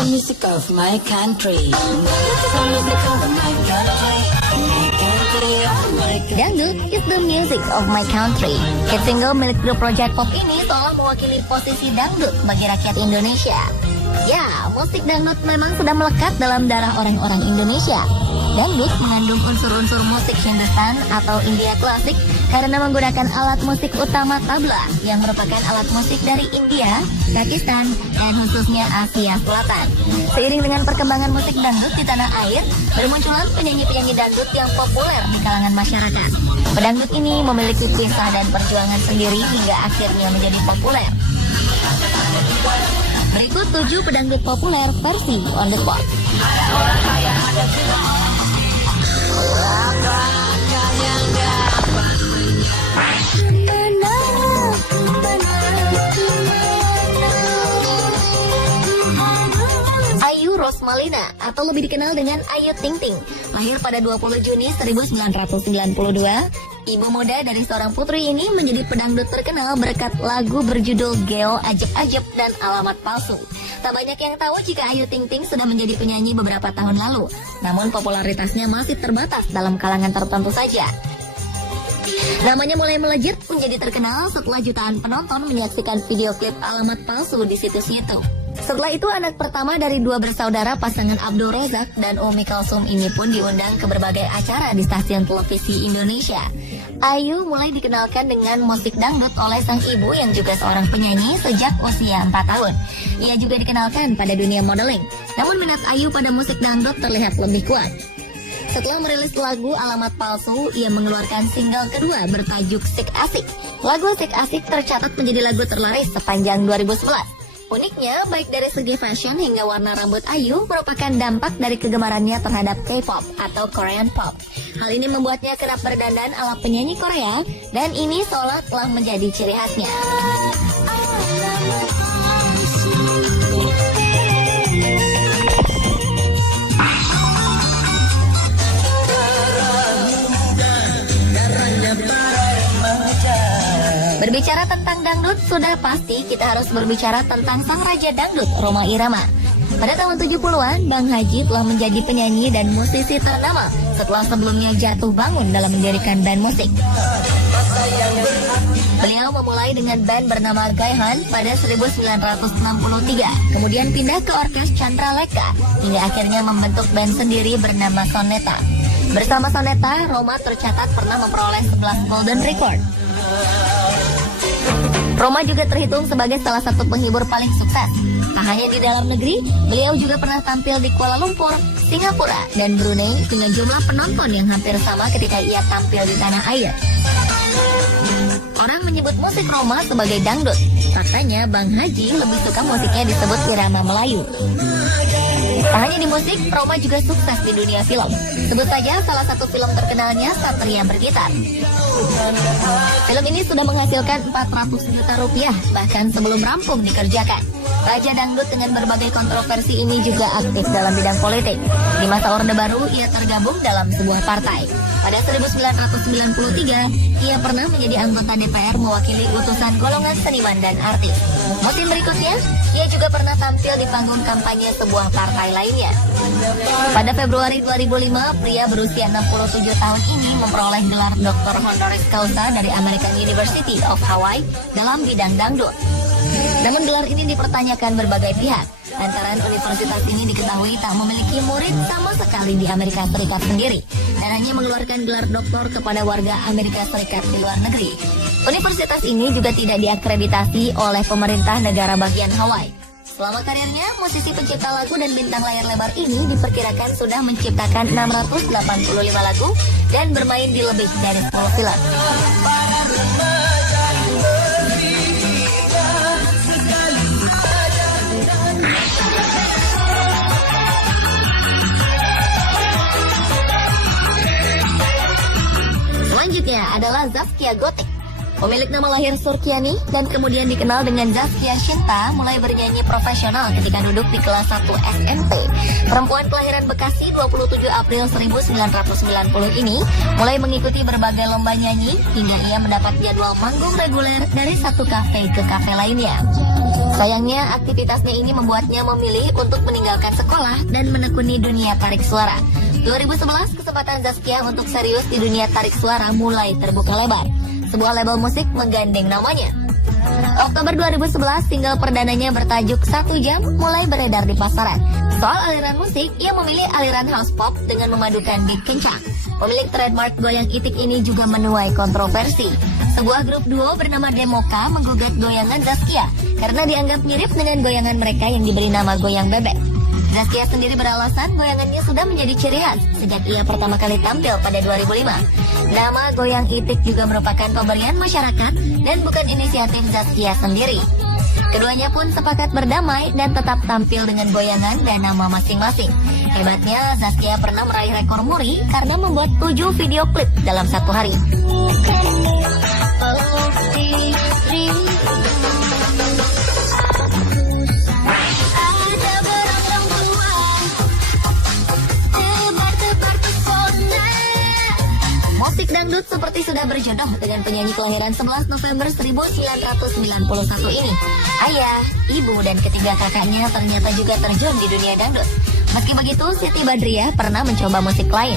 the music of my country. The music of my country. My country, oh my country. Dangdut is the music of my country. Hit single milik grup Project Pop ini seolah mewakili posisi dangdut bagi rakyat Indonesia. Ya, musik dangdut memang sudah melekat dalam darah orang-orang Indonesia. Dangdut mengandung unsur-unsur musik Hindustan atau India klasik karena menggunakan alat musik utama tabla yang merupakan alat musik dari India, Pakistan, dan khususnya Asia Selatan. Seiring dengan perkembangan musik dangdut di tanah air, bermunculan penyanyi-penyanyi dangdut yang populer di kalangan masyarakat. Pedangdut ini memiliki kisah dan perjuangan sendiri hingga akhirnya menjadi populer. Berikut 7 pedangdut populer versi on the spot. Ayu Rosmalina atau lebih dikenal dengan Ayu Ting Ting, lahir pada 20 Juni 1992. Ibu muda dari seorang putri ini menjadi pedangdut terkenal berkat lagu berjudul Geo Ajeb-Ajeb dan Alamat Palsu. Tak banyak yang tahu jika Ayu Ting Ting sudah menjadi penyanyi beberapa tahun lalu, namun popularitasnya masih terbatas dalam kalangan tertentu saja. Namanya mulai melejit menjadi terkenal setelah jutaan penonton menyaksikan video klip Alamat Palsu di situs YouTube. Setelah itu anak pertama dari 2 bersaudara pasangan Abdul Razak dan Umi Kalsum ini pun diundang ke berbagai acara di stasiun televisi Indonesia. Ayu mulai dikenalkan dengan musik dangdut oleh sang ibu yang juga seorang penyanyi sejak usia 4 tahun. Ia juga dikenalkan pada dunia modeling, namun minat Ayu pada musik dangdut terlihat lebih kuat. Setelah merilis lagu Alamat Palsu, ia mengeluarkan single kedua bertajuk Sik Asik. Lagu Sik Asik tercatat menjadi lagu terlaris sepanjang 2011. Uniknya, baik dari segi fashion hingga warna rambut Ayu merupakan dampak dari kegemarannya terhadap K-pop atau Korean pop. Hal ini membuatnya kerap berdandan ala penyanyi Korea, dan ini seolah telah menjadi ciri khasnya. Berbicara tentang dangdut, sudah pasti kita harus berbicara tentang sang raja dangdut, Rhoma Irama. Pada tahun 70-an, Bang Haji telah menjadi penyanyi dan musisi ternama setelah sebelumnya jatuh bangun dalam mendirikan band musik. Beliau memulai dengan band bernama Gaihan pada 1963, kemudian pindah ke Orkes Chandra Lekha, hingga akhirnya membentuk band sendiri bernama Soneta. Bersama Soneta, Rhoma tercatat pernah memperoleh 11 Golden Record. Rhoma juga terhitung sebagai salah satu penghibur paling sukses. Tak hanya di dalam negeri, beliau juga pernah tampil di Kuala Lumpur, Singapura, dan Brunei dengan jumlah penonton yang hampir sama ketika ia tampil di tanah air. Orang menyebut musik Rhoma sebagai dangdut. Faktanya, Bang Haji lebih suka musiknya disebut irama Melayu. Tak hanya di musik, Rhoma juga sukses di dunia film. Sebut saja salah satu film terkenalnya, Satria Bergitar. Film ini sudah menghasilkan 400 juta rupiah, bahkan sebelum rampung dikerjakan. Raja dangdut dengan berbagai kontroversi ini juga aktif dalam bidang politik. Di masa Orde Baru, ia tergabung dalam sebuah partai. Pada 1993, ia pernah menjadi anggota DPR mewakili utusan golongan seniman dan artis. Musim berikutnya, ia juga pernah tampil di panggung kampanye sebuah partai lainnya. Pada Februari 2005, pria berusia 67 tahun ini memperoleh gelar Dr. Honoris Causa dari American University of Hawaii dalam bidang dangdut. Namun gelar ini dipertanyakan berbagai pihak, lantaran universitas ini diketahui tak memiliki murid sama sekali di Amerika Serikat sendiri, dan hanya mengeluarkan gelar doktor kepada warga Amerika Serikat di luar negeri. Universitas ini juga tidak diakreditasi oleh pemerintah negara bagian Hawaii. Selama karirnya, musisi pencipta lagu dan bintang layar lebar ini diperkirakan sudah menciptakan 685 lagu dan bermain di lebih dari 10 film. Selanjutnya adalah Zaskia Gotik. Pemilik nama lahir Surkiani dan kemudian dikenal dengan Zaskia Shinta mulai bernyanyi profesional ketika duduk di kelas 1 SMP. Perempuan kelahiran Bekasi 27 April 1990 ini mulai mengikuti berbagai lomba nyanyi hingga ia mendapat jadwal panggung reguler dari satu kafe ke kafe lainnya. Sayangnya aktivitasnya ini membuatnya memilih untuk meninggalkan sekolah dan menekuni dunia tarik suara. 2011 kesempatan Zaskia untuk serius di dunia tarik suara mulai terbuka lebar. Sebuah label musik menggandeng namanya. Oktober 2011, single perdananya bertajuk 1 Jam mulai beredar di pasaran. Soal aliran musik, ia memilih aliran house pop dengan memadukan beat kencang. Pemilik trademark goyang itik ini juga menuai kontroversi. Sebuah grup duo bernama Demoka menggugat goyangan Zaskia karena dianggap mirip dengan goyangan mereka yang diberi nama goyang bebek. Zaskia sendiri beralasan goyangannya sudah menjadi ciri khas sejak ia pertama kali tampil pada 2005. Nama goyang itik juga merupakan pemberian masyarakat dan bukan inisiatif Zaskia sendiri. Keduanya pun sepakat berdamai dan tetap tampil dengan goyangan dan nama masing-masing. Hebatnya, Zaskia pernah meraih rekor muri karena membuat 7 video klip dalam satu hari. Musik dangdut seperti sudah berjodoh dengan penyanyi kelahiran 11 November 1991 ini. Ayah, ibu, dan ketiga kakaknya ternyata juga terjun di dunia dangdut. Meski begitu, Siti Badriah pernah mencoba musik lain.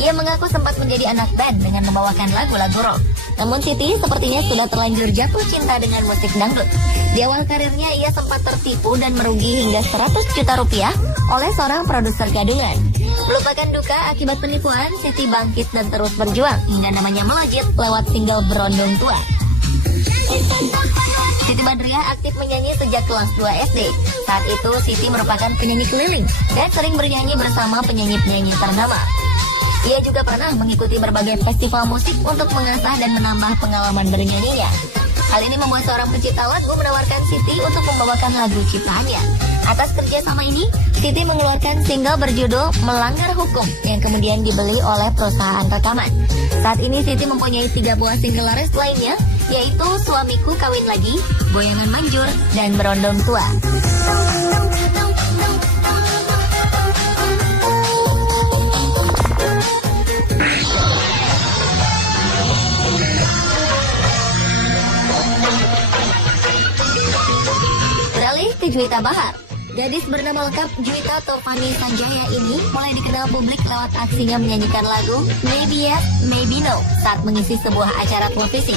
Ia mengaku sempat menjadi anak band dengan membawakan lagu-lagu rock. Namun Siti sepertinya sudah terlanjur jatuh cinta dengan musik dangdut. Di awal karirnya ia sempat tertipu dan merugi hingga 100 juta rupiah oleh seorang produser gadungan. Melupakan duka akibat penipuan, Siti bangkit dan terus berjuang hingga namanya melejit lewat single Berondong Tua. Siti Badriah aktif menyanyi sejak kelas 2 SD. Saat itu Siti merupakan penyanyi keliling dan sering bernyanyi bersama penyanyi-penyanyi ternama. Ia juga pernah mengikuti berbagai festival musik untuk mengasah dan menambah pengalaman bernyanyinya. Hal ini membuat seorang pencipta lagu menawarkan Siti untuk membawakan lagu ciptaannya. Atas kerjasama ini, Siti mengeluarkan single berjudul Melanggar Hukum yang kemudian dibeli oleh perusahaan rekaman. Saat ini Siti mempunyai 3 buah single laris lainnya, yaitu Suamiku Kawin Lagi, Goyangan Manjur, dan Berondong Tua. Beralih ke Juwita Bahar. Gadis bernama lengkap Juwita Tovani Sanjaya ini mulai dikenal publik lewat aksinya menyanyikan lagu Maybe Yes, Maybe No saat mengisi sebuah acara televisi.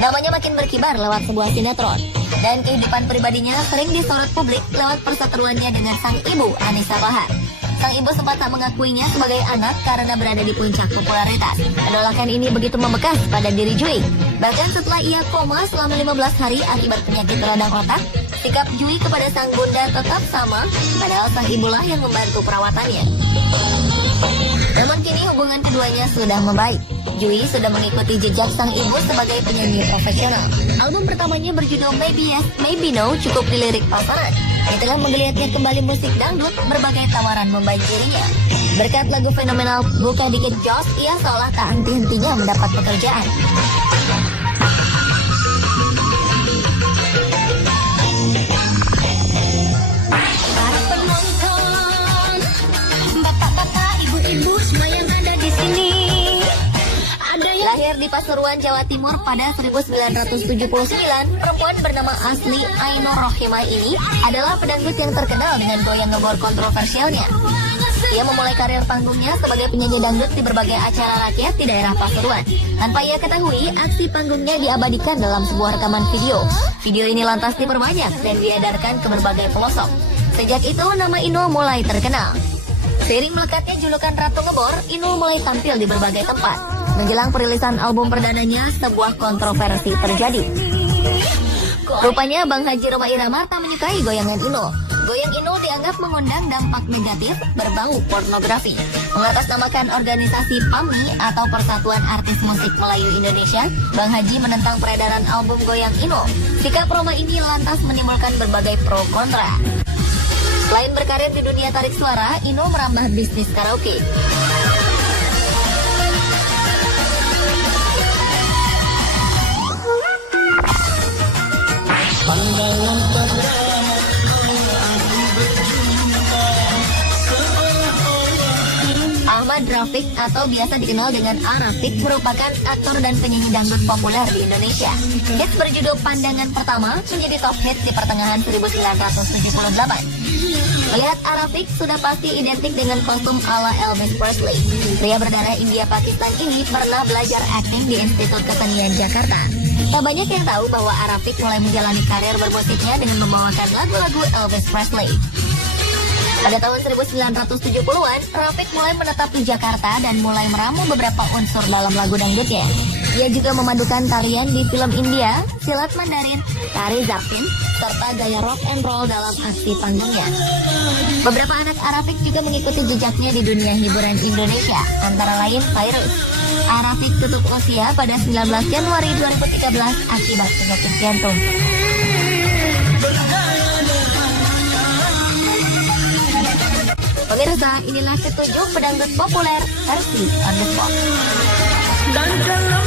Namanya makin berkibar lewat sebuah sinetron. Dan kehidupan pribadinya sering disorot publik lewat perseteruannya dengan sang ibu Anissa Bahar. Sang ibu sempat tak mengakuinya sebagai anak karena berada di puncak popularitas. Penolakan ini begitu membekas pada diri Jui. Bahkan setelah ia koma selama 15 hari akibat penyakit radang otak, sikap Jui kepada sang bunda tetap sama, padahal sang ibulah yang membantu perawatannya. Namun kini hubungan keduanya sudah membaik. Jui sudah mengikuti jejak sang ibu sebagai penyanyi profesional. Album pertamanya berjudul Maybe Yes, Maybe No cukup dilirik pasaran. Itulah menggeliatnya kembali musik dangdut, berbagai tawaran membanjirinya. Berkat lagu fenomenal Buka Dikit Jos, ia seolah tak henti-hentinya mendapat pekerjaan. Para penonton, bapak-bapak, ibu-ibu, semua yang ada di sini. Lahir di Pasuruan, Jawa Timur pada 1979, perempuan bernama asli Ainur Rohimah ini adalah pedangdut yang terkenal dengan goyang ngebor kontroversialnya. Ia memulai karir panggungnya sebagai penyanyi dangdut di berbagai acara rakyat di daerah Pasuruan. Tanpa ia ketahui, aksi panggungnya diabadikan dalam sebuah rekaman video. Video ini lantas diperbanyak dan diedarkan ke berbagai pelosok. Sejak itu, nama Inul mulai terkenal. Seiring melekatnya julukan Ratu Ngebor, Inul mulai tampil di berbagai tempat. Menjelang perilisan album perdananya, sebuah kontroversi terjadi. Rupanya Bang Haji Roma Irama tak menyukai goyangan Inul. Goyang Inul dianggap mengundang dampak negatif berbau pornografi. Mengatasnamakan organisasi PAMI atau Persatuan Artis Musik Melayu Indonesia, Bang Haji menentang peredaran album goyang Inul. Sikap Roma ini lantas menimbulkan berbagai pro kontra. Selain berkarir di dunia tarik suara, Inul merambah bisnis karaoke. Ahmad Rafiq atau biasa dikenal dengan A-Rafiq merupakan aktor dan penyanyi dangdut populer di Indonesia. Hits berjudul Pandangan Pertama menjadi top hits di pertengahan 1978. Melihat A-Rafiq sudah pasti identik dengan kostum ala Elvis Presley. Pria berdarah India Pakistan ini pernah belajar akting di Institut Kesenian Jakarta. Tak banyak yang tahu bahwa A-Rafiq mulai menjalani karir bermusiknya dengan membawakan lagu-lagu Elvis Presley. Pada tahun 1970-an, Rafiq mulai menetap di Jakarta dan mulai meramu beberapa unsur dalam lagu dangdutnya. Ia juga memadukan tarian di film India, silat Mandarin, tari Zapin, serta gaya rock and roll dalam aksi panggungnya. Beberapa anak Rafiq juga mengikuti jejaknya di dunia hiburan Indonesia, antara lain Fairuz. Rafiq tutup usia pada 19 Januari 2013 akibat penyakit jantung. Pemirsa, inilah ketujuh pedangdut populer versi on the spot. Dan kalau